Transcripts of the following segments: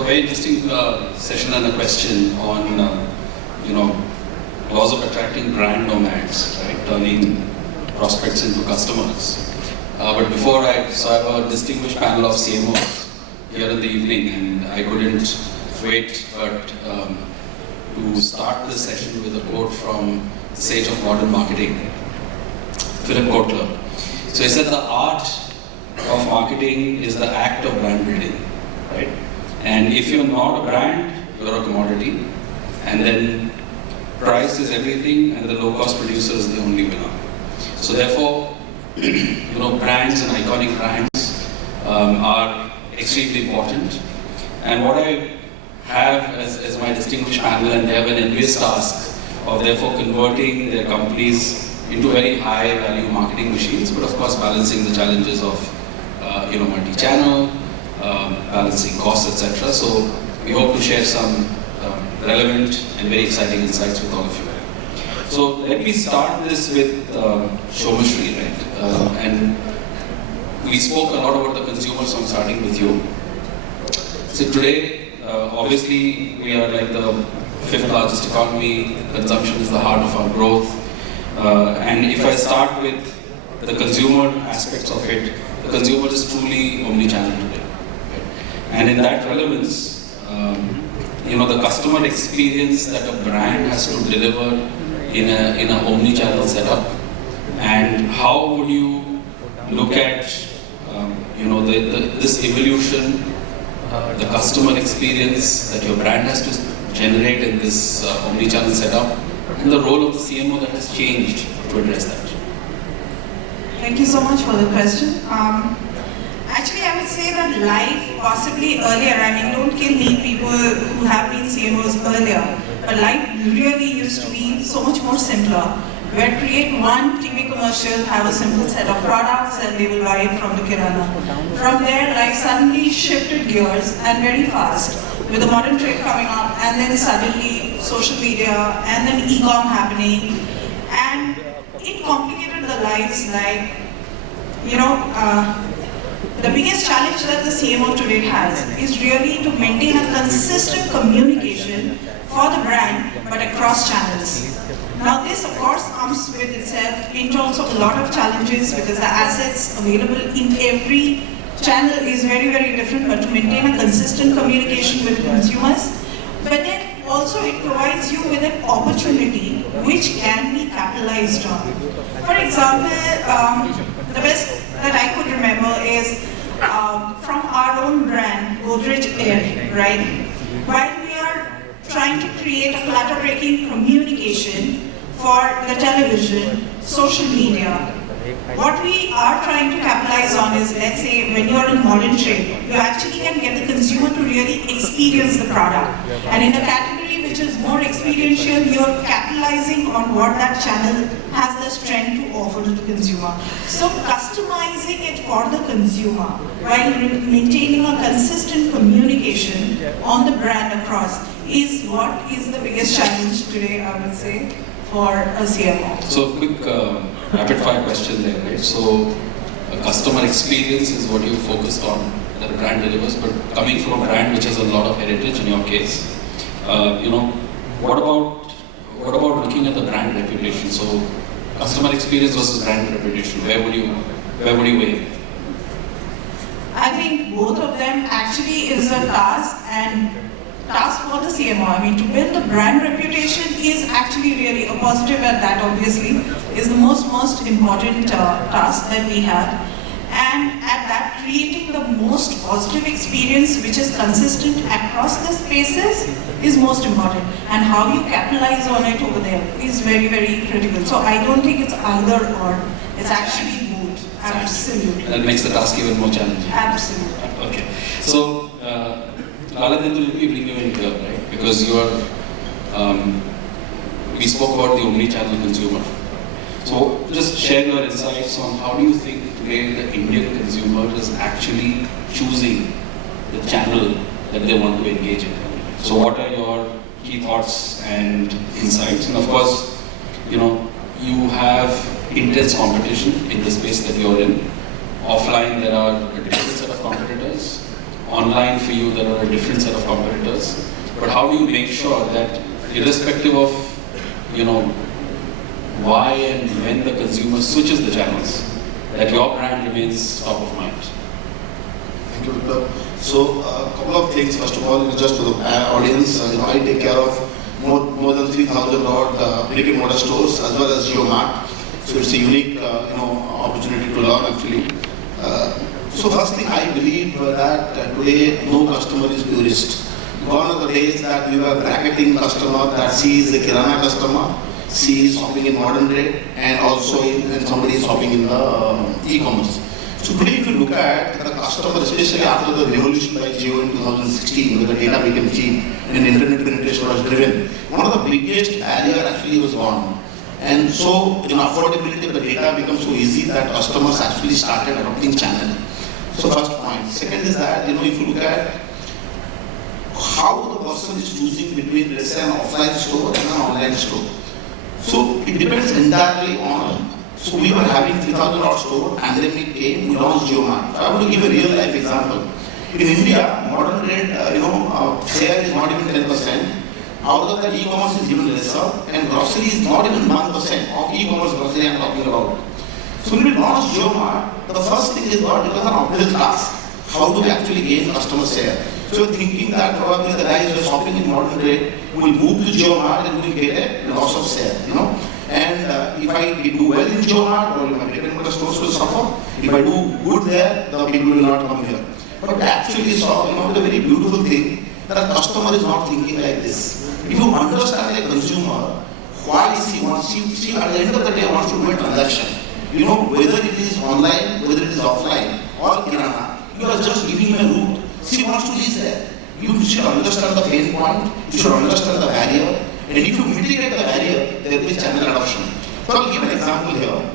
So very interesting session and a question on, laws of attracting brand nomads, right? Turning prospects into customers. But before I have a distinguished panel of CMOs here in the evening, and I couldn't wait but to start this session with a quote from the sage of modern marketing, Philip Kotler. So he said the art of marketing is the act of brand building, right? And if you're not a brand, you're a commodity, and then price is everything, and the low-cost producer is the only winner. So therefore, brands and iconic brands are extremely important. And what I have as my distinguished panel, and they have an envious task of therefore converting their companies into very high-value marketing machines, but of course balancing the challenges of multi-channel, balancing costs, etc. So we hope to share some relevant and very exciting insights with all of you. So let me start this with Somasree, right? And we spoke a lot about the consumer, so I'm starting with you. So today, obviously, we are like the fifth largest economy. Consumption is the heart of our growth. And if I start with the consumer aspects of it, the consumer is truly omni-channel today. Right? And in that relevance, the customer experience that a brand has to deliver in a omni-channel setup, and how would you look at this evolution, the customer experience that your brand has to generate in this omni-channel setup, and the role of the CMO that has changed to address that? Thank you so much for the question. Actually, I would say that life, possibly earlier, don't kill me, people who have been CMOs earlier, but life really used to be so much more simpler, where create one TV commercial, have a simple set of products, and they will buy it from the kirana. From there, life suddenly shifted gears, and very fast, with the modern trade coming up, and then suddenly social media, and then e-com happening, and it complicated the lives like, the biggest challenge that the CMO today has is really to maintain a consistent communication for the brand, but across channels. Now this of course comes with itself in terms of a lot of challenges, because the assets available in every channel is very, very different, but to maintain a consistent communication with consumers. But then also it provides you with an opportunity which can be capitalized on. For example, the best that I could remember is from our own brand, Godrej Air, right? While we are trying to create a clutter-breaking communication for the television, social media, what we are trying to capitalize on is, let's say, when you're in modern trade, you actually can get the consumer to really experience the product. And in a category which is more experiential, you're capitalizing on what that channel has the strength to offer to the consumer. So customizing it for the consumer while maintaining a consistent communication on the brand across is what is the biggest challenge today, I would say, for a CMO. So quick rapid fire question there, right? So customer experience is what you focused on, that a brand delivers, but coming from a brand which has a lot of heritage in your case, what about looking at the brand reputation? So customer experience versus brand reputation, where would you weigh? I think both of them actually is a task for the CMO. To build the brand reputation is actually really a positive, and that obviously is the most important task that we have. And at that, creating the most positive experience which is consistent across the spaces is most important. And how you capitalize on it over there is very, very critical. So I don't think it's either or, it's actually both. Absolutely. And that makes the task even more challenging. Absolutely. Okay. So, Lalatendu, let me bring you in here, right? Because you are, we spoke about the omni-channel consumer. So just share your insights on how do you think today the Indian consumer is actually choosing the channel that they want to engage in. So what are your key thoughts and insights? And of course, you have intense competition in the space that you're in. Offline, there are a different set of competitors. online for you there are a different set of competitors, but how do you make sure that irrespective of, why and when the consumer switches the channels, that your brand remains top of mind? Thank you, Pallab. So, a couple of things. First of all, just for the audience, I take care of more than 3,000 odd brick-and-mortar stores as well as GeoMart. So it's a unique, opportunity to learn actually. So first thing, I believe that today no customer is purist. Gone are the days that we were bracketing customer that sees the Kirana customer, sees shopping in modern trade, and also when somebody is shopping in the e-commerce. So today if you look at the customer, especially after the revolution by Jio in 2016, when the data became cheap and internet penetration was driven, one of the biggest barrier actually was gone. And so affordability of the data becomes so easy that customers actually started adopting channel. So first point. Second is that, if you look at how the person is choosing between, let's say, an offline store and an online store. So it depends entirely on. So we were having 3,000 odd store, pandemic came, we launched GeoMart. So I want to give a real life example. In India, modern trade, share is not even 10%. Out of that, e-commerce is even lesser, and grocery is not even 1% of e-commerce grocery I'm talking about. So when we launched GeoMart, the first thing is what? It was an obvious task. How do we actually gain customer share? So we're thinking that probably the guys who are shopping in modern trade will move to GeoMart and will get a loss of share, And if I do well in GeoMart, or my brick-and-mortar stores will suffer. If I do good there, the people will not come here. But we actually saw, the very beautiful thing that a customer is not thinking like this. If you understand a consumer, why he wants, see at the end of the day wants to do a transaction. Whether it is online, whether it is offline, or Kirana, you are just giving him a route. She wants to reach there. You should understand the pain point, you should understand the barrier, and if you mitigate the barrier, there will be channel adoption. So I'll give an example here.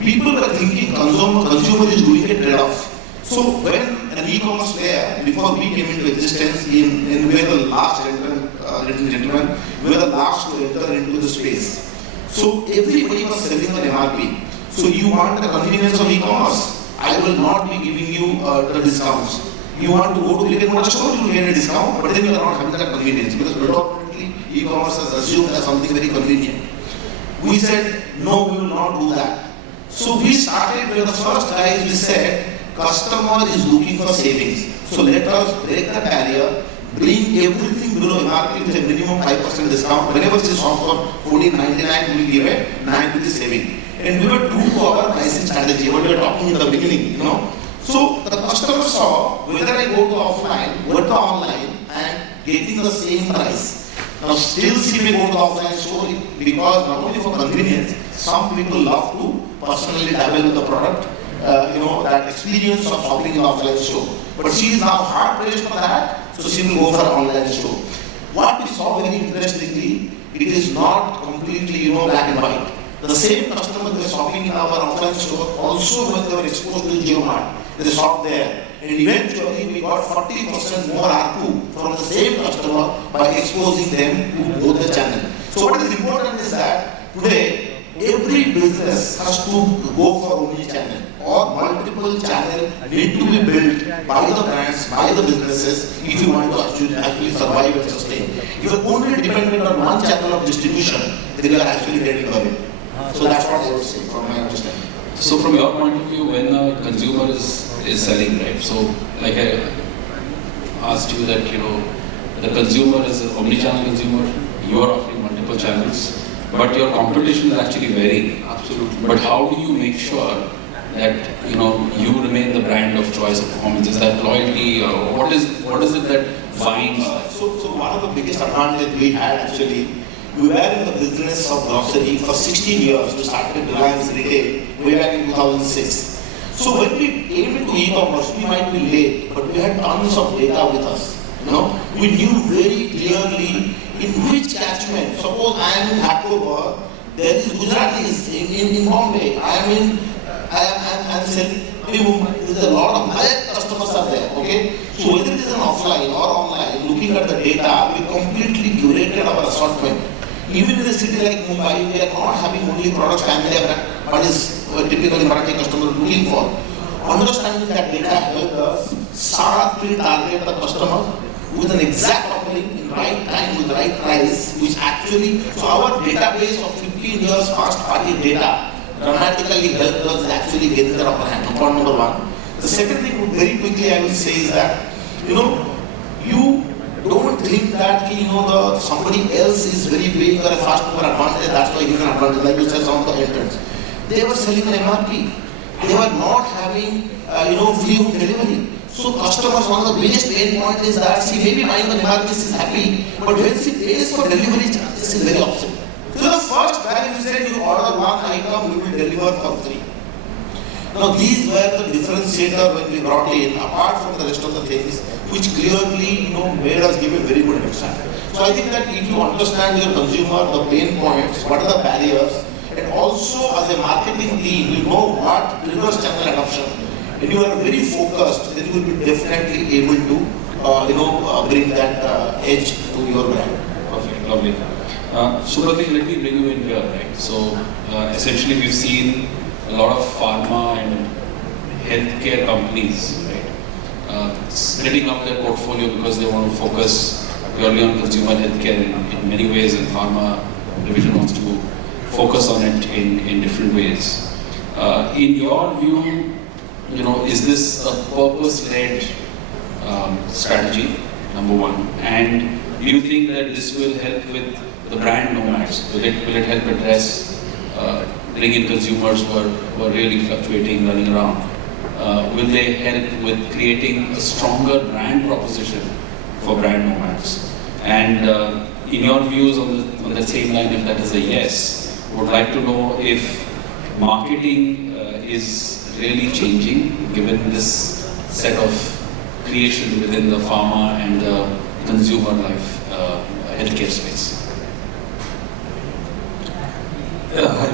People were thinking consumer is doing a trade-off. So when an e-commerce player, before we came into existence, in we were the last gentlemen, we were the last to enter into the space. So everybody was selling an MRP. So you want the convenience of e-commerce? I will not be giving you the discounts. You want to go to brick-and-mortar store, you will get a discount, but then you are not having that convenience because predominantly e-commerce has assumed as something very convenient. We said, no, we will not do that. So we started with the first guys, we said, customer is looking for savings. So let us break the barrier, bring everything below MRP with a minimum 5% discount. Whenever she shops for 14.99, we will give a 9 rupees saving. And we were true to our pricing strategy, what we were talking in the beginning, So the customer saw whether I go to offline, go to online and getting the same price. Now still she may go to offline store because not only for convenience, some people love to personally dabble with the product, that experience of shopping in the offline store. But she is now hard pressed for that, so she will go for online store. What we saw very interestingly, it is not completely, black and white. The same customer who is shopping in our offline store also when they were exposed to GeoMart, they shop there. And eventually we got 40% more ARPU from the same customer by exposing them to both the channel. So what is important is that today every business has to go for omni-channel or multiple channel need to be built by the brands, by the businesses if you want to actually survive and sustain. If you are only dependent on one channel of distribution, then you are actually getting away. So that's what I would say from my understanding. So from your point of view, when a consumer is selling, right? So like I asked you that, the consumer is an omni-channel consumer, you are offering multiple channels, but your competition is actually varying. Absolutely. But how do you make sure that, you remain the brand of choice of performance? Is that loyalty or what is it that binds that? So one of the biggest advantages we had actually, we were in the business of grocery for 16 years. We started Reliance retail way back in 2006. So when we came into e-commerce, we might be late, but we had tons of data with us. We knew very clearly in which catchment. Suppose I am in Hakover, there is Gujaratis in Bombay. I am selling Mumbai. There's a lot of my customers are there. Okay, so whether it is an offline or online, looking at the data, we completely curated our assortment. Even in a city like Mumbai, we are not having only products family brand, what is typically Marathi customer looking for. Understanding that data helped us start sharply target the customer with an exact offering in right time with the right price, which actually, so our database of 15 years past party data dramatically helped us actually get the upper hand. Point number one. The second thing, very quickly, I will say is that, you don't think that somebody else is very big or a fast mover advantage, that's why he's an advantage, like you said, some of the entrants. They were selling an MRP. They were not having, free home delivery. So customers, one of the biggest pain point is that, see, maybe buying an MRP is happy, but when she pays for delivery charges, is very upset. So the first time you said you order one item, we will deliver for free. Now these were the differentiator when we brought in, apart from the rest of the things, which clearly made us give a very good understanding. So I think that if you understand your consumer, the pain points, what are the barriers, and also as a marketing team, you know what triggers channel adoption, and you are very focused, then you will be definitely able to bring that edge to your brand. Perfect, lovely. Supratik, let me bring you in here, right? So essentially we've seen a lot of pharma and healthcare companies, right, splitting up their portfolio because they want to focus purely on consumer healthcare in many ways, and pharma division wants to focus on it in different ways. In your view, is this a purpose-led strategy, number one? And do you think that this will help with the brand nomads? Will it help address, bring in consumers who are really fluctuating, running around? Will they help with creating a stronger brand proposition for brand nomads? And in your views on the same line, if that is a yes, would like to know if marketing is really changing given this set of creation within the pharma and the consumer life healthcare space. Hi.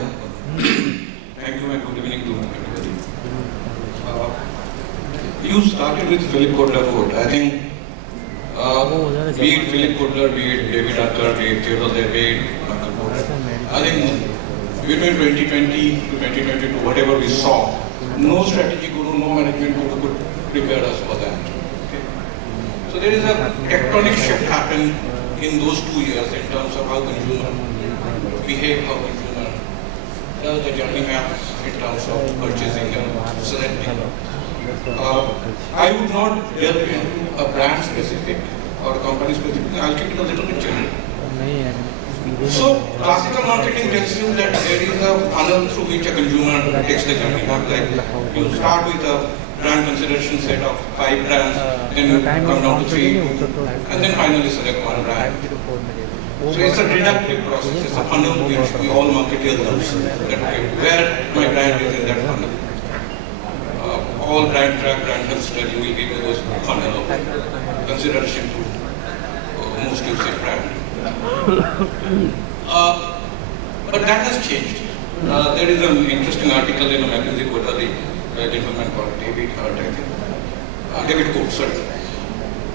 Thank you and good evening to everybody. You started with Philip Kotler quote. I think be it Philip Kotler, be it David Arthur, be it Theodore, be it Michael Porter. I think between 2020 to 2022, whatever we saw, no strategy guru, no management guru could prepare us for that. Okay. So there is a tectonic shift happened in those 2 years in terms of how consumer behave, how consumer does the journey map in terms of purchasing and selecting. I would not delve into a brand specific or a company specific. I'll keep it a little bit general. So classical marketing tells you that there is a funnel through which a consumer takes the journey map. Like you start with a brand consideration set of 5 brands, then you come down to 3, and then finally select one brand. So it's a deductive process, it's a funnel which we all marketers love. That where my brand is in that funnel. All brand track, brand health study will give you those funnel of consideration to most used brand. But that has changed. There is an interesting article in a magazine quarterly by a gentleman called David Hurt, I think. David Coates, sorry.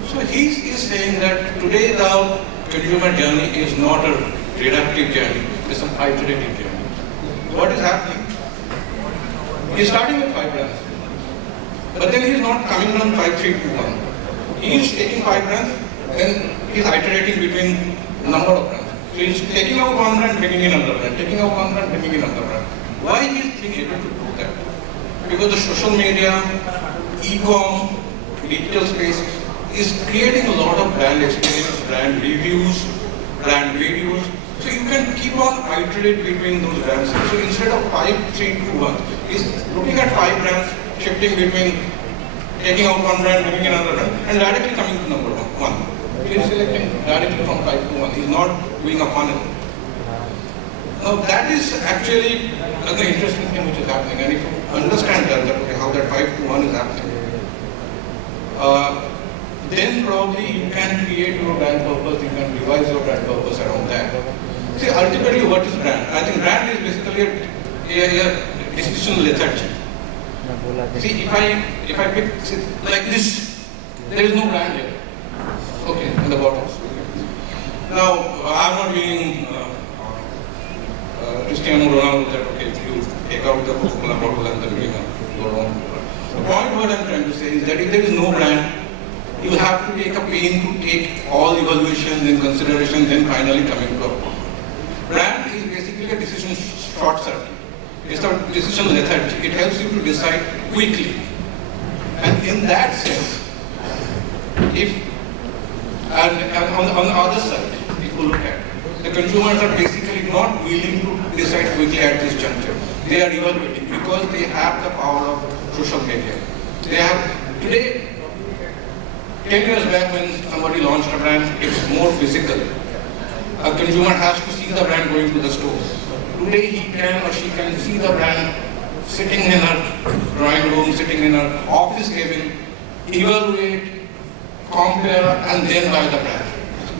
So he is saying that today the consumer journey is not a reductive journey, it's an iterative journey. What is happening? He is starting with 5 brands. But then he is not coming down 5, 3, 2, 1. He is taking 5 brands, then he is iterating between number of brands. So he is taking out one brand, bringing in another brand, taking out one brand, bringing in another brand. Why he is being able to do that? Because the social media, e-com, digital space is creating a lot of brand experience, brand reviews, brand videos. So you can keep on iterating between those brands. So instead of 5, 3, 2, 1, he's looking at 5 brands, shifting between taking out one brand, bringing in another brand, and directly coming to number 1. He is selecting directly from 5 to 1. He is not doing a funnel. Now that is actually another interesting thing which is happening, and if you understand that okay, how that 5 to 1 is happening, then probably you can create your brand purpose, you can revise your brand purpose around that. See, ultimately what is brand? I think brand is basically a decision lethargy. See, if I pick like this, there is no brand here. Okay, in the bottom. Now, I'm not being Cristiano Ronaldo that okay, you take out the Coca-Cola bottle and then bring your own. The point what I'm trying to say is that if there is no brand, you have to take a pain to take all evaluations in consideration, then finally coming to a point. Brand is basically a decision short circuit. It's a decision lethargy. It helps you to decide quickly. And in that sense, and on the other side, if you look at it, the consumers are basically not willing to decide quickly at this juncture. They are evaluating because they have the power of social media. They have, today, 10 years back when somebody launched a brand, it's more physical. A consumer has to see the brand going to the store. Today he can or she can see the brand sitting in her drawing room, sitting in her office cabin, evaluate, compare, and then buy the brand.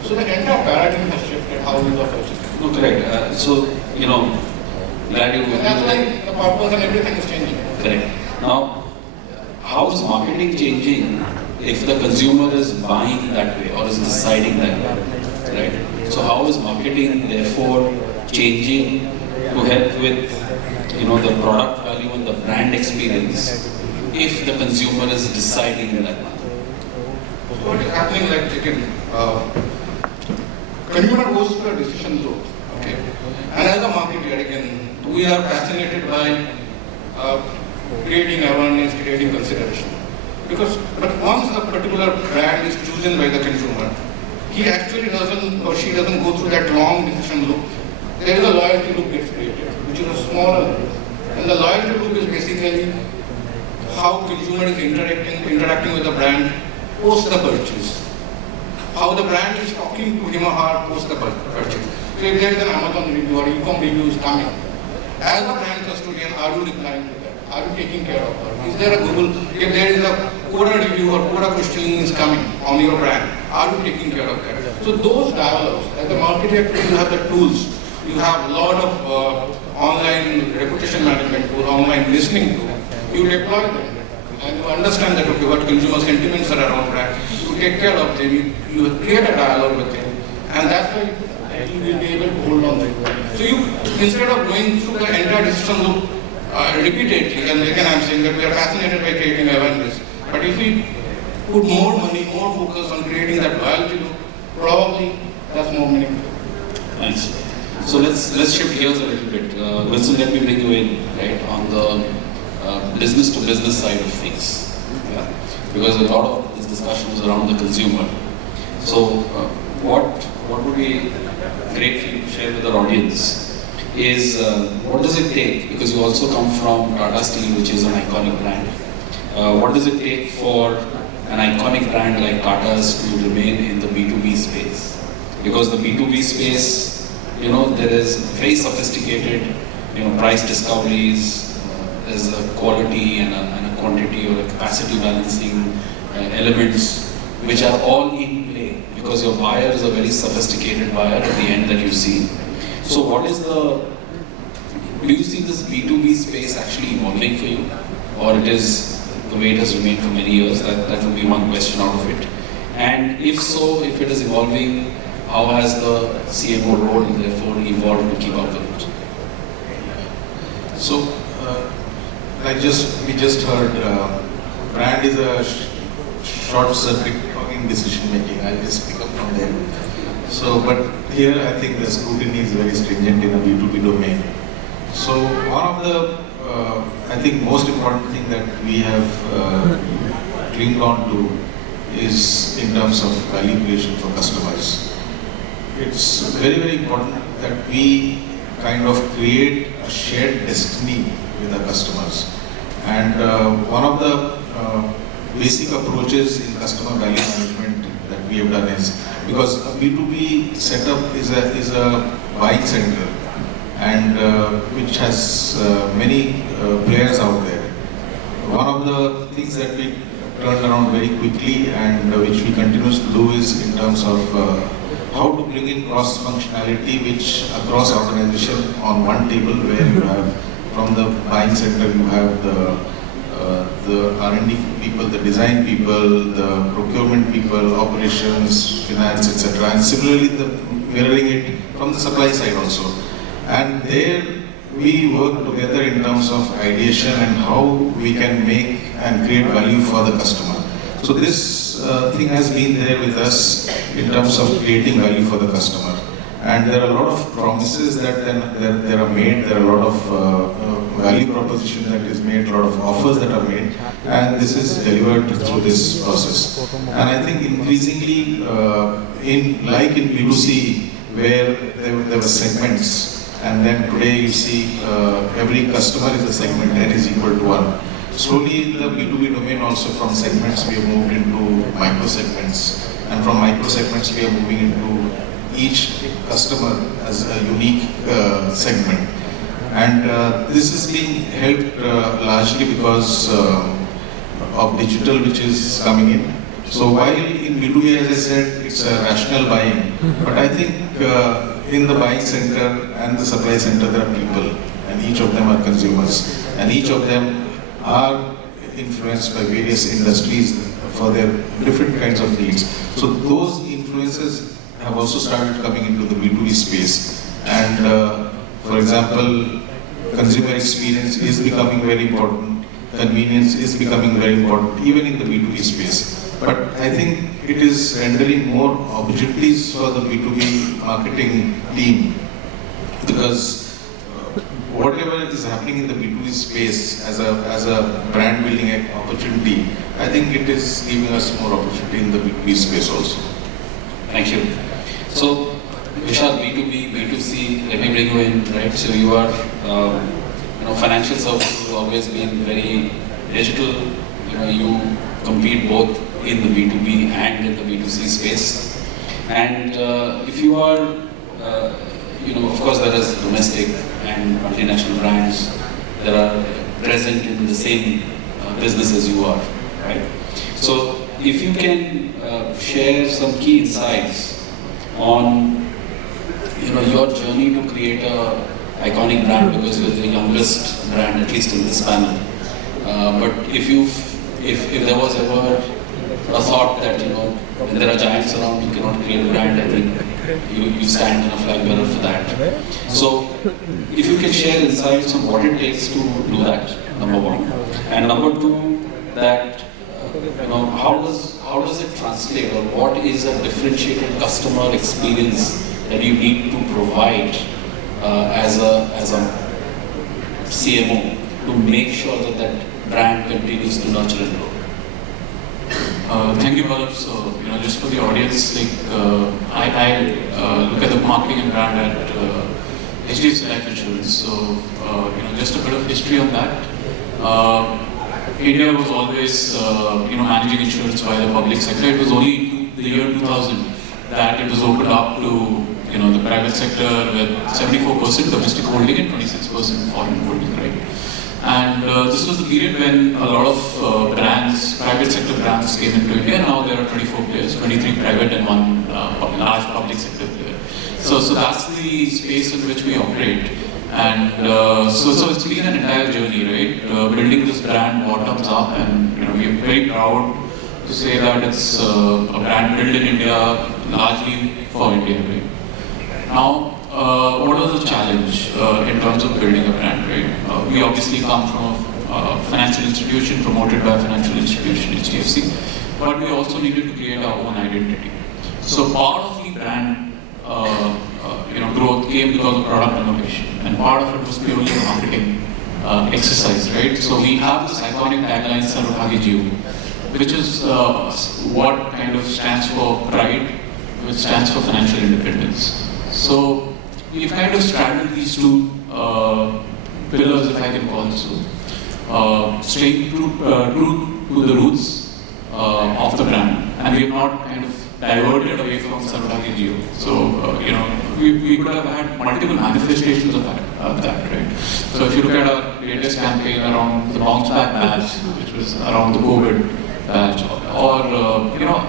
So the entire paradigm has shifted how we approach it. No, correct. Glad you. And that's why the purpose and everything is changing. Correct. Now, how is marketing changing if the consumer is buying that way or is deciding that way, right? So how is marketing therefore changing to help with, the product value and the brand experience if the consumer is deciding in that manner? So what is happening, like consumer goes through a decision loop, okay? And as a marketer, again, we are fascinated by creating awareness, creating consideration. But once a particular brand is chosen by the consumer, he actually doesn't or she doesn't go through that long decision loop. There is a loyalty loop gets created, which is a smaller loop. And the loyalty loop is basically how consumer is interacting with the brand post the purchase. How the brand is talking to him or her post the purchase. So if there is an Amazon review or e-com review is coming, as a brand custodian, are you replying to that? Are you taking care of her? Is there a Google, if there is a Coda review or Coda questioning is coming on your brand, are you taking care of that? So those dialogues, as a marketer, you have the tools. You have a lot of online reputation management tools, online listening tools. You deploy them and you understand that, okay, what consumer sentiments are around brand. You take care of them, you create a dialogue with them, and that's why you will be able to hold on to it. So you, instead of going through the entire decision loop repeatedly, and again I'm saying that we are fascinated by creating awareness, but if we put more money, more focus on creating that loyalty loop, probably that's more meaningful. Nice. So let's shift gears a little bit. Wilson, let me bring you in, right, on the business to business side of things. Yeah? Because a lot of this discussion is around the consumer. So what would be great for you to share with our audience is what does it take, because you also come from Tata Steel, which is an iconic brand. What does it take for an iconic brand like Tata's to remain in the B2B space? Because the B2B space, there is very sophisticated, price discoveries, there's a quality and a quantity or a capacity balancing elements which are all in play because your buyer is a very sophisticated buyer at the end that you see. So do you see this B2B space actually evolving for you, or it is the way it has remained for many years? That would be one question out of it. And if so, if it is evolving, how has the CMO role therefore evolved to keep up with it? So, we just heard brand is a short circuit in decision making. I'll just pick up from there. So, but here I think the scrutiny is very stringent in a B2B domain. So, one of the I think most important thing that we have clinged on to is in terms of value creation for customers. It's very, very important that we kind of create a shared destiny with our customers. And one of the basic approaches in customer value management that we have done is, because a B2B setup is a buying center, and which has many players out there. One of the things that we turned around very quickly and which we continue to do is in terms of how to bring in cross functionality which across organization on one table, where you have from the buying center you have the R&D people, the design people, the procurement people, operations, finance, etc. And similarly mirroring it from the supply side also. And there we work together in terms of ideation and how we can make and create value for the customer. So this thing has been there with us in terms of creating value for the customer. And there are a lot of promises that there are made, there are a lot of value proposition that is made, a lot of offers that are made, and this is delivered through this process. And I think increasingly, in B2C, where there were segments, and then today you see every customer is a segment, N is equal to 1. Slowly in the B2B domain also, from segments we have moved into micro segments, and from micro segments we are moving into each customer as a unique segment. And this is being helped largely because of digital which is coming in. So while in B2B, as I said, it's a rational buying, but I think in the buying center and the supply center there are people, and each of them are consumers, and each of them are influenced by various industries for their different kinds of needs. So those influences have also started coming into the B2B space. And for example, consumer experience is becoming very important, convenience is becoming very important, even in the B2B space. But I think it is rendering more opportunities for the B2B marketing team, because whatever is happening in the B2B space as a brand building opportunity, I think it is giving us more opportunity in the B2B space also. Thank you. So, Vishal, B2B, B2C, let me bring you in, right? So you are, financial services has always been very digital. You compete both in the B2B and in the B2C space. And if you are, of course there is domestic and multinational brands that are present in the same business as you are, right? So if you can share some key insights on your journey to create a iconic brand, because you're the youngest brand, at least in this panel. But if there was ever a thought that when there are giants around, you cannot create a brand, I think you stand in a flag bearer for that. So if you can share insights on what it takes to do that, number one, and number two, that how does it translate, or what is a differentiated customer experience that you need to provide as a CMO to make sure that brand continues to nurture and grow? Thank you, Pallab. So, just for the audience, I look at the marketing and brand at HDFC Life Insurance. So, just a bit of history on that. India was always, managing insurance by the public sector. It was only in the year 2000 that it was opened up to, the private sector with 74% domestic holding and 26% foreign holding, right? And this was the period when a lot of private sector brands came into India. Now there are 24 players, 23 private and one large public sector player. So that's the space in which we operate. And so it's been an entire journey, right? Building this brand bottoms up, and we're very proud to say that it's a brand built in India, largely for India, right? Now, what was the challenge in terms of building a brand, right? We obviously come from a financial institution, promoted by a financial institution, HDFC, but we also needed to create our own identity. So part of the brand growth came because of product innovation, and part of it was purely a marketing exercise, right? So we have this iconic tagline, Sarvabhagijiyo, which is what kind of stands for pride, which stands for financial independence. So we've kind of straddled these two pillars, if I can call it so, staying true to the roots of the brand, and we have not kind of diverted away from Sarvabhagijiyo. So, we could have had multiple manifestations of that, right? So if you look at our latest campaign around the bounce back badge, which was around the COVID badge, or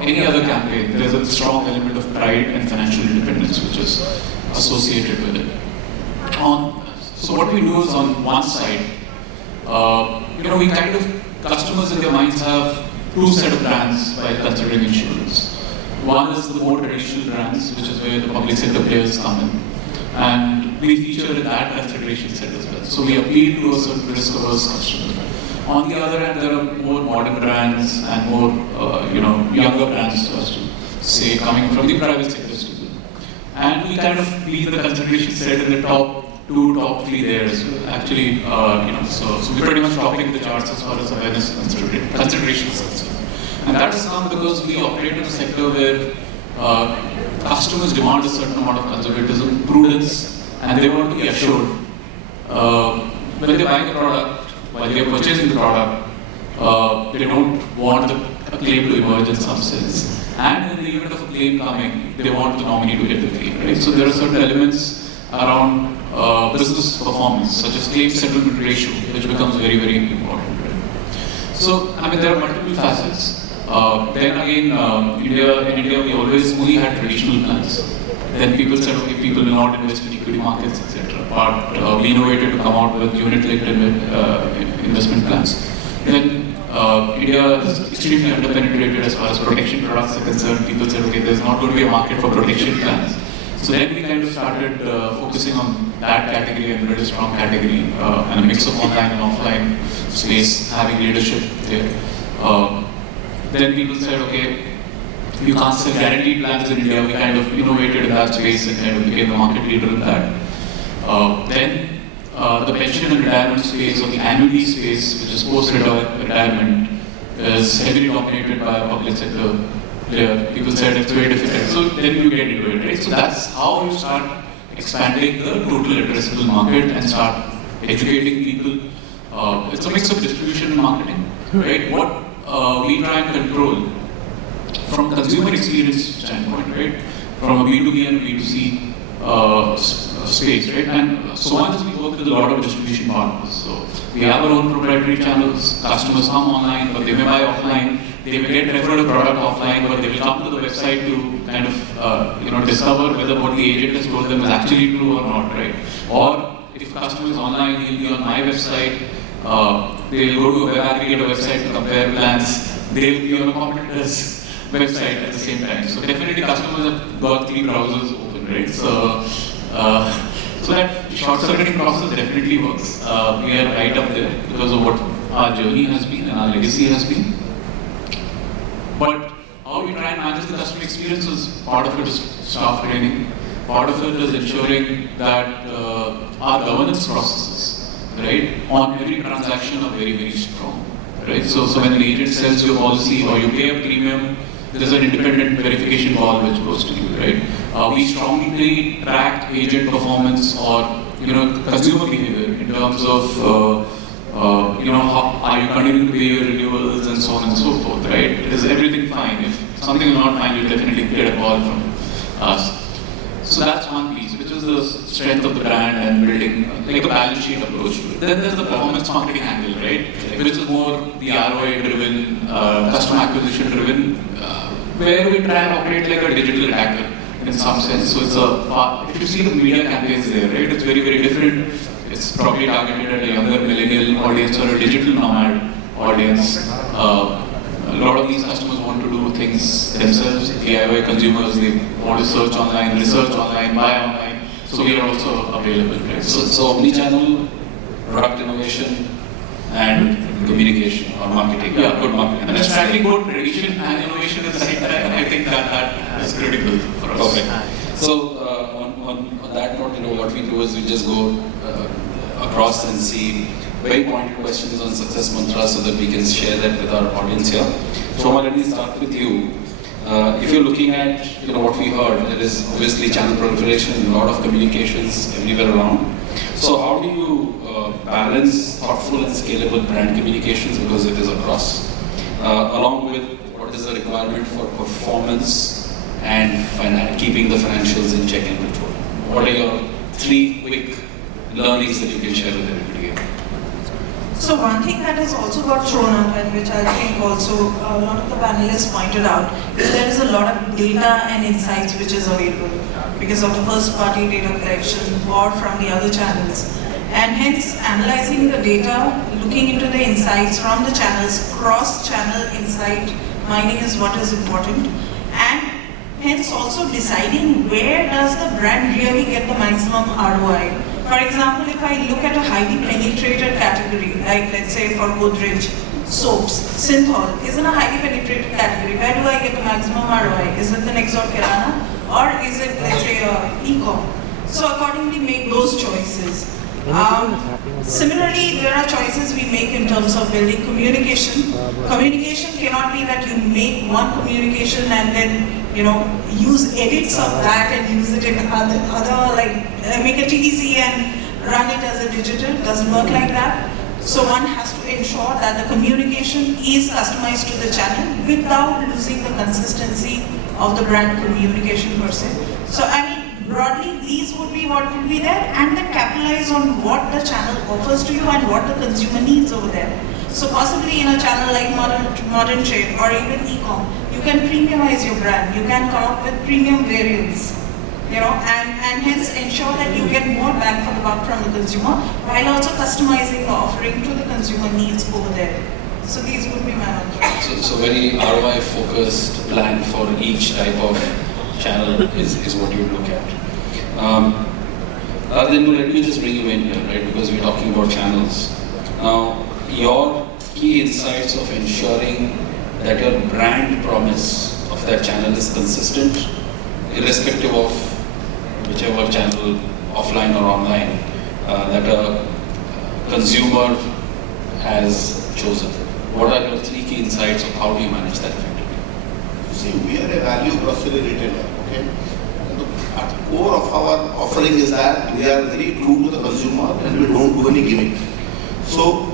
any other campaign, there's a strong element of pride and financial independence which is associated with it. So what we do is, on one side, we kind of, customers in their minds have two set of brands while considering insurance. One is the more traditional brands, which is where the public sector players come in, and we feature in that consideration set as well. So we appeal to a certain risk-averse customer. On the other hand, there are more modern brands and more, younger say, coming from the private sector still. And we kind of be the consideration set in the top 2, top 3 there. So actually, so we're pretty much topping the charts as far as awareness consideration is concerned. And that has come because we operate in a sector where customers demand a certain amount of conservatism, prudence, and they want to be assured. When they buy the product, while they are purchasing the product, they don't want a claim to emerge in some sense. And in the event of a claim coming, they want the nominee to get the claim, right? So there are certain elements around business performance, such as claim settlement ratio, which becomes very, very important, right? So, I mean, there are multiple facets. Then again, in India, we always only had traditional plans. Then people said, okay, people will not invest in equity markets, etc. But we innovated to come out with unit-linked investment plans. Then India is extremely underpenetrated as far as protection products are concerned. People said, okay, there's not going to be a market for protection plans. So then we kind of started focusing on that category and built a strong category and a mix of online and offline space, having leadership there. Then people said, okay, you can't sell guaranteed plans in India. We kind of innovated in that space and kind of became the market leader in that. Then the pension and retirement space, or the annuity space, which is post-retirement, is heavily dominated by a public sector player. People said it's very difficult. So then you get into it, right? So that's how you start expanding the total addressable market and start educating people. It's a mix of distribution and marketing, right? What we try and control from a consumer experience standpoint, right? From a B2B and B2C space, right? And Somasree, we work with a lot of distribution partners. So we have our own proprietary channels. Customers come online, but they may buy offline. They may get referred a product offline, but they will come to the website to kind of discover whether what the agent has told them is actually true or not, right? Or if a customer is online, he'll be on my website. They'll go to a web aggregator website to compare plans. They'll be on a competitor's website at the same time. So definitely customers have got 3 browsers open, right? So that short-circuiting process definitely works. We are right up there because of what our journey has been and our legacy has been. But how we try and manage the customer experience is part of it is staff training. Part of it is ensuring that our governance processes, right, on every transaction are very, very strong, right? So when an agent sells you a policy or you pay a premium, there is an independent verification call which goes to you, right? We strongly track agent performance or consumer behavior in terms of how are you continuing to pay your renewals and so on and so forth, right? Is everything fine? If something is not fine, you definitely get a call from us. So that's one piece, which is the strength of the brand and building like a balance sheet approach to it. Then there's the performance marketing angle, right? Which is more the ROI driven, customer acquisition driven, where we try and operate like a digital attacker in some sense. So it's if you see the media campaigns there, right? It's very, very different. It's probably targeted at a younger millennial audience or a digital nomad audience. A lot of these customers want to do things themselves. DIY consumers, they want to search online, research online, buy online. So we are also available, right? So omnichannel, product innovation, and communication or marketing. Yeah, good marketing. And it's tracking both tradition and innovation at the same time. I think that is critical for us. Perfect. So on that note, what we do is we just go across and see very pointed questions on success mantra so that we can share that with our audience here. Soma, let me start with you. If you're looking at what we heard, there is obviously channel proliferation, a lot of communications everywhere around. So how do you balance thoughtful and scalable brand communications, because it is across, along with what is the requirement for performance and keeping the financials in check and control? What are your 3 quick learnings that you can share with everybody here? So one thing that has also got thrown up, and which I think also a lot of the panelists pointed out, is there is a lot of data and insights which is available because of the first party data collection or from the other channels. And hence analyzing the data, looking into the insights from the channels, cross-channel insight mining is what is important. And hence also deciding where does the brand really get the maximum ROI. For example, if I look at a highly penetrated category, like let's say for Godrej, soaps, synthol is in a highly penetrated category. Where do I get the maximum ROI? Is it the cosmetics or kirana, or is it, let's say, e-com? So accordingly make those choices. Similarly, there are choices we make in terms of building communication. Communication cannot be that you make one communication and then, use edits of that and use it in other like make it easy and run it as a digital. Doesn't work like that. So one has to ensure that the communication is customized to the channel without losing the consistency of the brand communication per se. So broadly, these would be what would be there, and then capitalize on what the channel offers to you and what the consumer needs over there. So possibly in a channel like modern trade or even e-com, you can premiumize your brand. You can come up with premium variants, and hence ensure that you get more bang for the buck from the consumer while also customizing the offering to the consumer needs over there. So these would be my mantras. So very ROI focused plan for each type of channel is what you look at. Lalatendu, let me just bring you in here, right? Because we're talking about channels. Now, your key insights of ensuring that your brand promise of that channel is consistent, irrespective of whichever channel, offline or online, that a consumer has chosen. What are your 3 key insights of how do you manage that effectively? See, we are a value grocery retailer, okay? At the core of our offering is that we are very true to the consumer and we don't do any gimmick. So,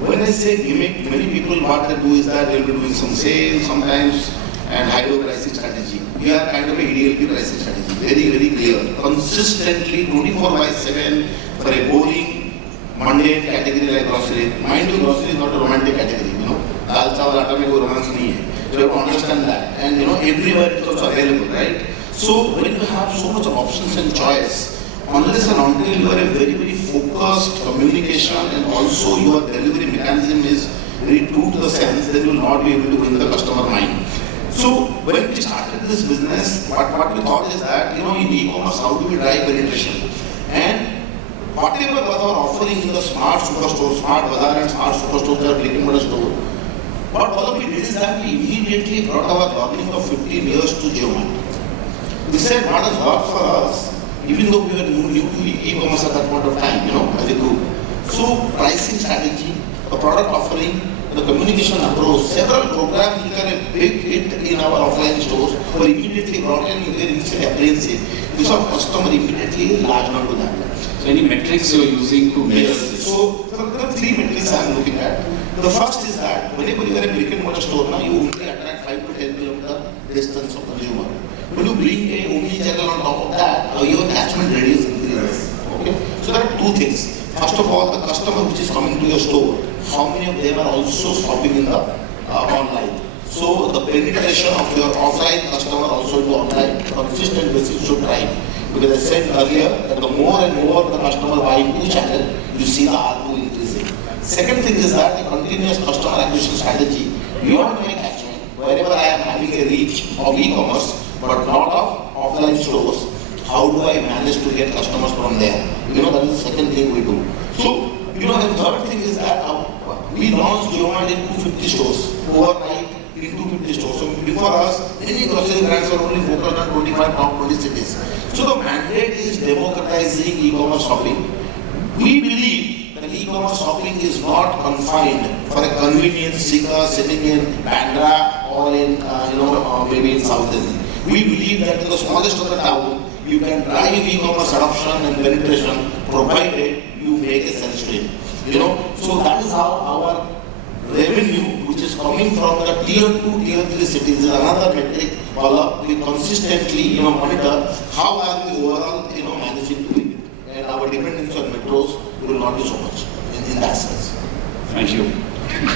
when I say gimmick, many people what they do is that they'll be doing some sales sometimes and high-low pricing strategy. We are kind of a EDLP pricing strategy, very, very clear. Consistently, 24/7 for a boring, mundane category like grocery. Mind you, grocery is not a romantic category, Dal chawal atta mein koi romance nahi hai. So you have to understand that. And everywhere it's also available, right? So when you have so much of options and choice, unless and until you are a very, very focused communication and also your delivery mechanism is very true to the sense, then you will not be able to win the customer mind. So when we started this business, what we thought is that, in e-commerce, how do we drive penetration? And whatever was our offering in the smart superstore, smart bazaar and smart superstore, the brick-and-mortar store, what all we did is that we immediately brought our learning of 15 years to Geomat. We said what has worked for us, even though we were new to e-commerce at that point of time, as a group. So pricing strategy, the product offering, the communication approach, several programs which are a big hit in our offline stores were immediately brought in their initial apprehensive. We saw customer immediately large on to that. So any metrics you're using to measure this? So there are 3 metrics I'm looking at. The first is that whenever you are a brick-and-mortar store, now you only attract 5 to 10 kilometer distance of consumer. When you bring a omni-channel on top of that, your catchment radius increases. Okay? So there are 2 things. First of all, the customer which is coming to your store, how many of them are also shopping in the online? So the penetration of your offline customer also into online, consistent basis should drive. Because I said earlier that the more and more the customer buying 2 channel, you see the ARPU increasing. Second thing is that the continuous customer acquisition strategy beyond my catchment, wherever I am having a reach of e-commerce, but not of offline stores, how do I manage to get customers from there? That is the second thing we do. So, the third thing is that we launched Geomat in 250 stores, overnight in 250 stores. So before us, any grocery brands were only focused on 25 top 20 cities. So the mandate is democratizing e-commerce shopping. We believe that e-commerce shopping is not confined for a convenience seeker sitting in Panda or in, maybe in South Delhi. We believe that in the smallest of the town, you can drive e-commerce adoption and penetration provided you make a sense to it. So that is how our revenue, which is coming from the tier 2, tier 3 cities, is another metric. Pallab, we consistently, monitor how are we overall, managing to it, and our dependence on metros will not be so much in that sense. Thank you.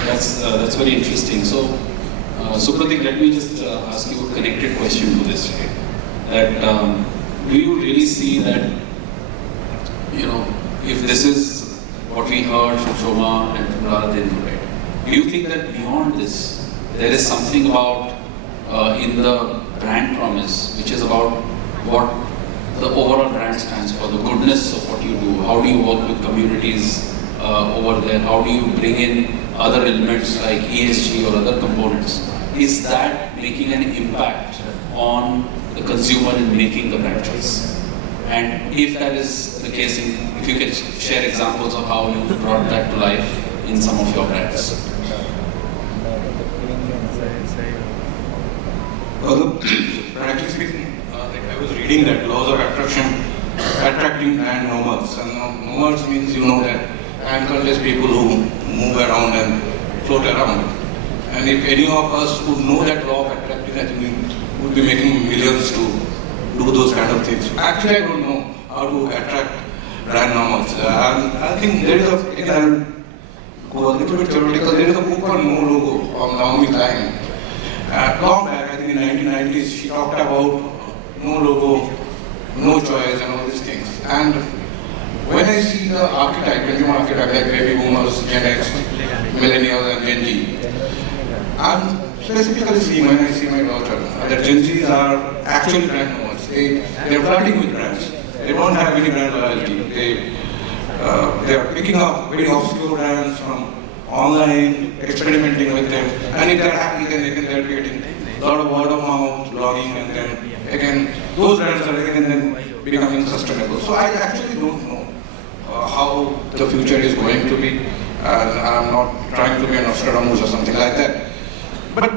That's very interesting. So, Supratik, let me just ask you a connected question to this. That do you really see that, if this is what we heard from Shoma and from Lalatendu, right? Do you think that beyond this, there is something about in the brand promise, which is about what the overall brand stands for, the goodness of what you do? How do you work with communities over there? How do you bring in other elements like ESG or other components? is that making an impact on the consumer in making the brand choice? And if that is the case, if you could share examples of how you brought that to life in some of your brands. Well, frankly speaking, like I was reading that laws of attracting brand nomads. And nomads means that anchorless people who move around and float around. And if any of us would know that law of attracting, I think we would be making millions to do those kind of things. Actually, I don't know how to attract brand nomads. I think there is I'll go a little bit theoretical, there is a book on No Logo on Naomi Klein. Long back, I think in the 1990s, she talked about no logo, no choice and all these things. And when I see the archetype, consumer archetype like baby boomers, Gen X, millennials and Gen Z, I'm specifically seeing when I see my daughter that Gen Zs are actually brand nomads. They're flirting with brands. They don't have any brand loyalty. They are picking up very obscure brands from online, experimenting with them, and if they're happy, then they're creating a lot of word of mouth, blogging, and then again, those brands are then becoming sustainable. So I actually don't know how the future is going to be, and I'm not trying to be a Nostradamus or something like that. But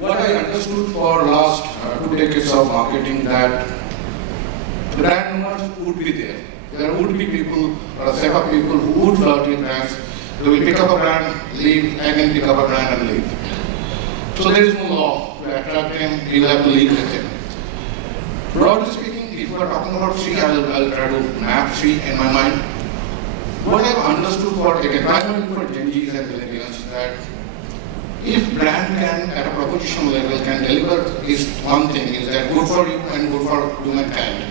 what I understood for last 2 decades of marketing, that brand nomads would be there. There would be people, or a set of people who would flirt with brands. They will pick up a brand, leave, and then pick up a brand and leave. So there is no law to attract them, you will have to live with them. Broadly speaking, if we are talking about three, I'll try to map three in my mind. What I've understood for, again, primarily for Gen Zs and millennials, that if brand can, at a proposition level, can deliver is one thing, is that good for you and good for humankind.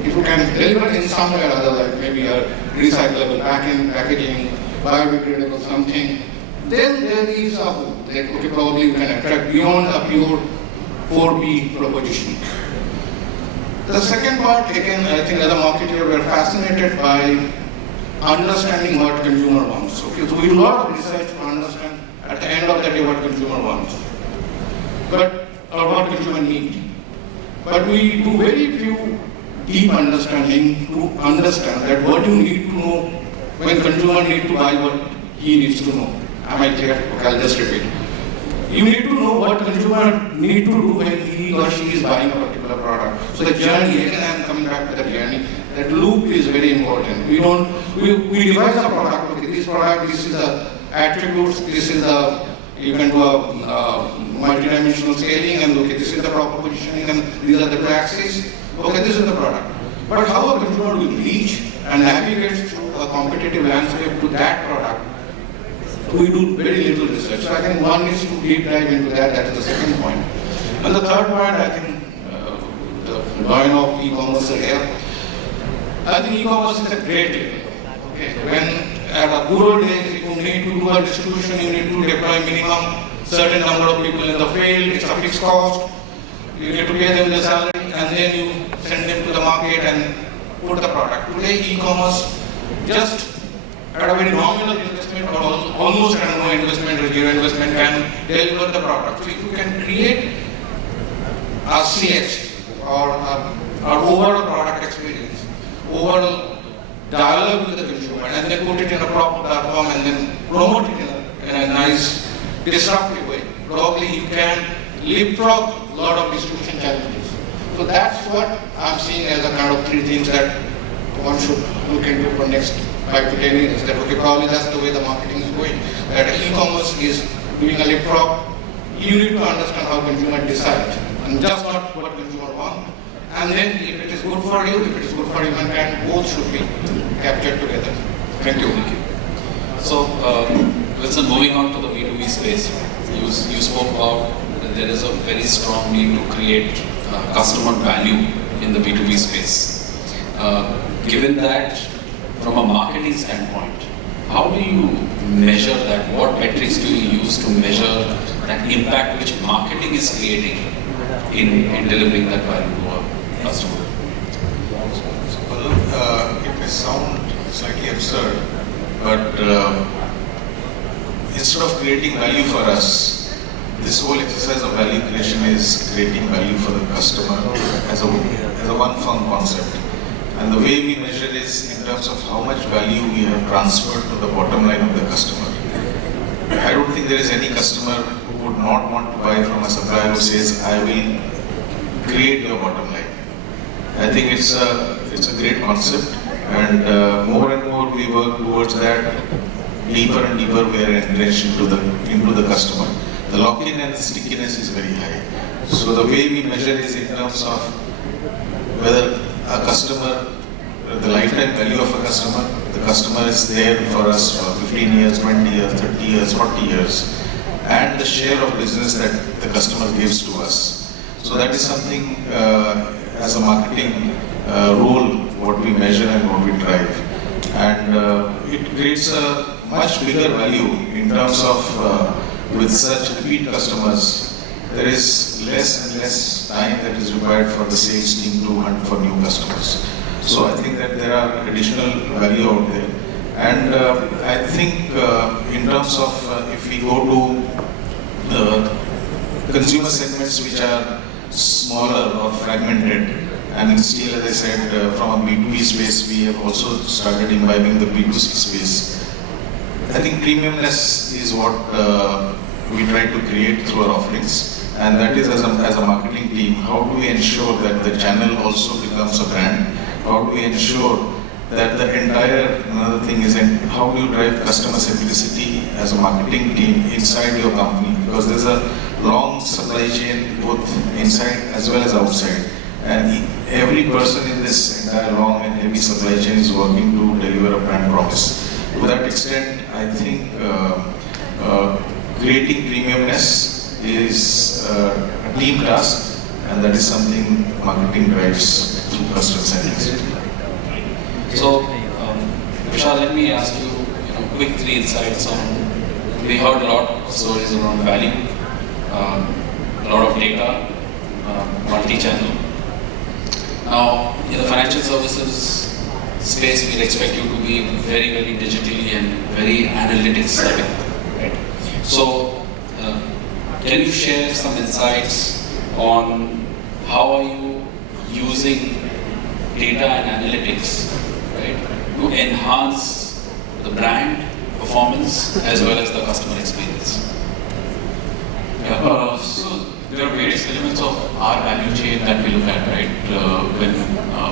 If you can deliver in some way or other, like maybe a recyclable packaging, biodegradable something, then there is a hope that okay, probably you can attract beyond a pure 4P proposition. The second part, again, I think as a marketer, we are fascinated by understanding what consumer wants. Okay, so we do a lot of research to understand at the end of the day what consumer wants, or what consumer needs. But we do very few deep understanding to understand that what you need to know when consumer need to buy what he needs to know. Am I clear? Okay, I'll just repeat. You need to know what consumer need to do when he or she is buying a particular product. So the journey, again I am coming back to the journey, that loop is very important. We devise a product, okay, this product, this is the attributes, this is the, you can do a multi-dimensional scaling and okay, this is the proper positioning and these are the two axes, okay, this is the product. But how a consumer will reach and navigate through a competitive landscape to that product, we do very little research. So I think one is to deep dive into that, that is the second point. And the third point, I think, the line of e-commerce here. I think e-commerce is a great level. Okay. When at a good old days, if you need to do a distribution, you need to deploy minimum certain number of people in the field, it's a fixed cost, you need to pay them the salary, and then you send them to the market and put the product. Today, e-commerce, just at a very nominal investment or almost at no investment or zero investment, can deliver the product. So if you can create a CX or overall product experience, overall dialogue with the consumer, and then put it in a proper platform and then promote it in a nice, disruptive way, probably you can leapfrog a lot of distribution challenges. So that's what I'm seeing as a kind of three things that one should look into for next 5 to 10 years. That okay, probably that's the way the marketing is going. That e-commerce is doing a leapfrog. You need to understand how consumer decide, and just not what consumer want. And then if it is good for you, if it is good for humankind, both should be captured together. Thank you. So, Wilson, moving on to the B2B space, you spoke about that there is a very strong need to create customer value in the B2B space. Given that, from a marketing standpoint, how do you measure that? What metrics do you use to measure that impact which marketing is creating in delivering that value to a customer? Well, it may sound slightly absurd, but instead of creating value for us, this whole exercise of value creation is creating value for the customer as a one firm concept. And the way we measure is in terms of how much value we have transferred to the bottom line of the customer. I don't think there is any customer who would not want to buy from a supplier who says, I will create your bottom line. I think it's a great concept, and more we work towards that. Deeper and deeper we are entrenched into the customer. The lock-in and stickiness is very high. So the way we measure is in terms of whether a customer, the lifetime value of a customer, the customer is there for us for 15 years, 20 years, 30 years, 40 years, and the share of business that the customer gives to us. So that is something as a marketing role, what we measure and what we drive. And it creates a much bigger value in terms of with such repeat customers, there is less and less time that is required for the sales team to hunt for new customers. So I think that there are additional value out there. And I think in terms of if we go to consumer segments which are smaller or fragmented, and still, as I said, from a B2B space, we have also started imbibing the B2C space. I think premiumness is what we try to create through our offerings, and that is as a marketing team, how do we ensure that the channel also becomes a brand? How do we ensure that the another thing is how do you drive customer centricity as a marketing team inside your company? Because there's a long supply chain both inside as well as outside. And every person in this entire long and heavy supply chain is working to deliver a brand promise. To that extent, I think creating premiumness is a team task, and that is something marketing drives through customer centricity. So, Vishal, let me ask you, quick 3 insights on. We heard a lot of stories around value, a lot of data, multi-channel. Now, in the financial services space, we'll expect you to be very, very digitally and very analytics savvy. Right? So, can you share some insights on how are you using data and analytics, right, to enhance the brand performance as well as the customer experience? Yeah, so there are various elements of our value chain that we look at, right? When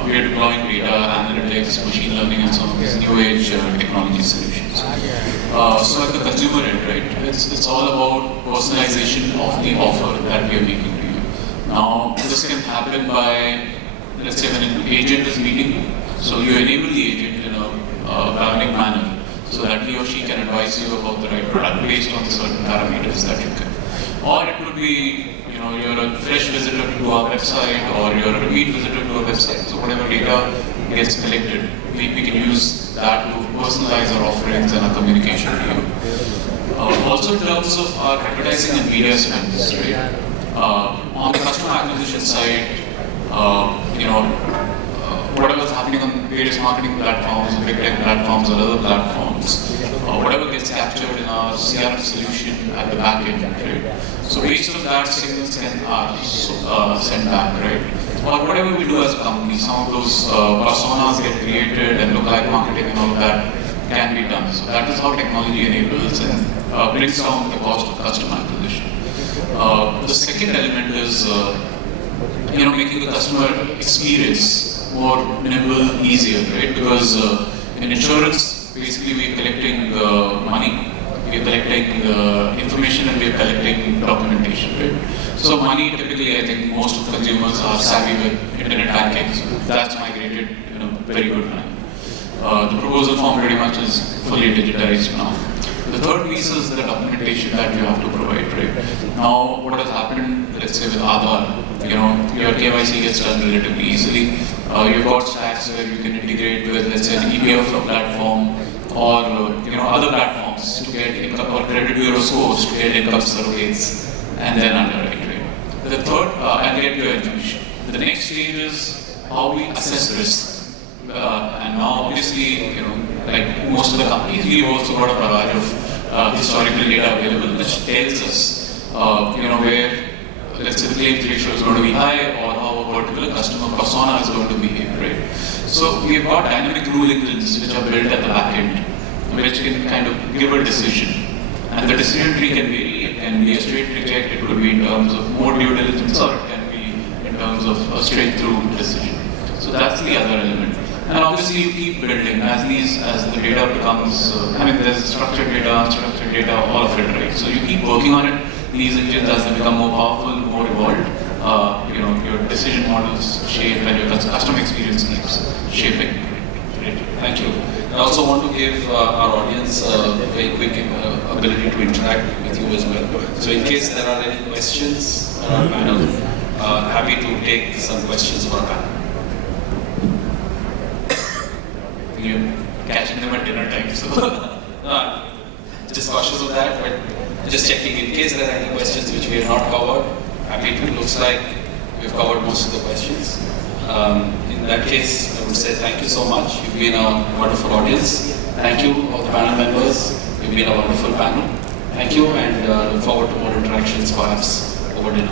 we are deploying data, analytics, machine learning, and some of these new age technology solutions. So at the consumer end, right, it's all about personalization of the offer that we are making to you. Now, this can happen by, let's say, when an agent is meeting, so you enable the agent in a dynamic manner so that he or she can advise you about the right product based on certain parameters that you can. Or it could be, you're a fresh visitor to our website, or you're a repeat visitor to our website. So whatever data gets collected, we can use that to personalize our offerings and our communication to you. Also in terms of our advertising and media spends, right? On the customer acquisition side, whatever's happening on various marketing platforms, big tech platforms, or other platforms, whatever gets captured in our CRM solution at the back end, right? So based on that, signals can send back, right? Or whatever we do as a company, some of those personas get created and lookalike marketing and all of that can be done. So that is how technology enables and brings down the cost of customer acquisition. The second element is making the customer experience more nimble, easier, right? Because in insurance, basically we're collecting money, we're collecting information, and we're collecting documentation, right? So money, typically, I think most of consumers are savvy with internet banking, so that's migrated in a very good manner. The proposal form pretty much is fully digitized now. The third piece is the documentation that you have to provide, right? Now, what has happened, let's say with Aadhaar, your KYC gets done relatively easily. You've got stacks where you can integrate with, let's say, an EPF platform or other platforms to get income, or credit bureau scores to get income surveys and then underwrite, right? The third, and get your information. The next stage is how we assess risk. And now, obviously, like most of the companies, we've also got a barrage of historical data available, which tells us where let's say the claims ratio is going to be high or how a particular customer persona is going to behave, right? So we've got dynamic rule engines which are built at the back end, which can kind of give a decision. And the decision tree can vary. It can be a straight reject, it could be in terms of more due diligence, or it can be in terms of a straight through decision. So that's the other element. And obviously you keep building as the data becomes, there's structured data, unstructured data, all of it, right? So you keep working on it. These engines, as they become more powerful, more evolved, your decision models shape and your customer experience keeps shaping. Great. Thank you. I also want to give our audience a very quick ability to interact with you as well. So in case there are any questions on our panel, happy to take some questions for our panel. You're catching them at dinner time, so just cautious of that, but just checking in case there are any questions which we have not covered. Happy to. Looks like we've covered most of the questions. In that case, I would say thank you so much. You've been a wonderful audience. Thank you, all the panel members. You've been a wonderful panel. Thank you, and look forward to more interactions, perhaps over dinner.